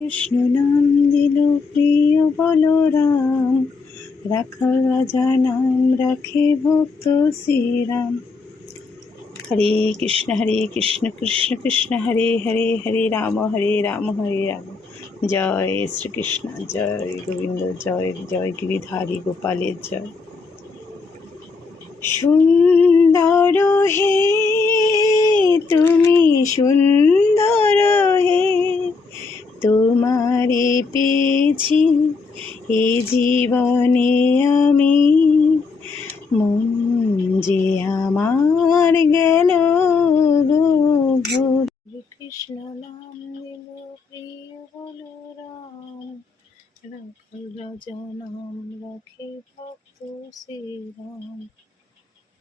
কৃষ্ণ নাম দিল প্রিয় বলরাম, রাখাল রাজা নাম রাখে ভক্ত শ্রীরাম। হরে কৃষ্ণ কৃষ্ণ কৃষ্ণ হরে হরে, হরে রাম হরে রাম, জয় শ্রীকৃষ্ণ, জয় গোবিন্দ, জয় জয় গিরিধারী গোপালের জয়। সুন্দর হে তুমি, সুন্দর হে তোমারে পেয়েছি এ জীবনে আমি, মন যে আমার গেল গো ভরে। কৃষ্ণ নাম দিল প্রিয় বলরাম, রাখাল রাজা নাম রাখে ভক্ত শ্রীরাম।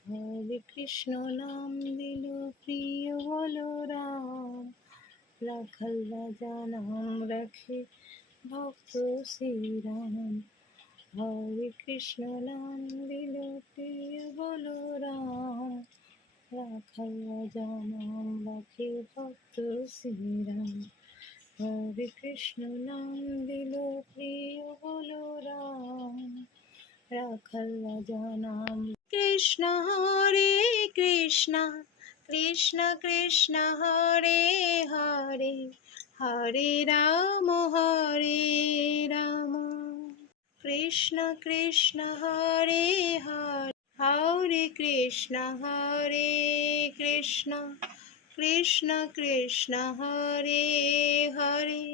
হরে কৃষ্ণ নাম দিল প্রিয় বলরাম, রাখাল রাজা নাম রাখে ভক্ত শ্রীরাম। হরে কৃষ্ণ নাম দিল প্রিয় বলরাম, রাখাল রাজা নাম রাখে ভক্ত শ্রীরাম। হরে কৃষ্ণ নাম দিল প্রিয় বলরাম, রাখাল রাজা নাম। কৃষ্ণ হরে কৃষ্ণ, কৃষ্ণ কৃষ্ণ হরে হরে, হরে রাম কৃষ্ণ কৃষ্ণ হরে হরে, হরে কৃষ্ণ হরে কৃষ্ণ, কৃষ্ণ কৃষ্ণ হরে হরে।